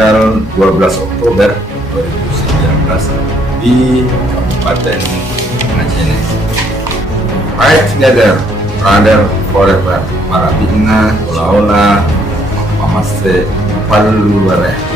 tanggal 12 Oktober 2019 di Kabupaten Ngajenes. Fight together, brother forever. Marabina, Olaola, Mamaste, Paluare.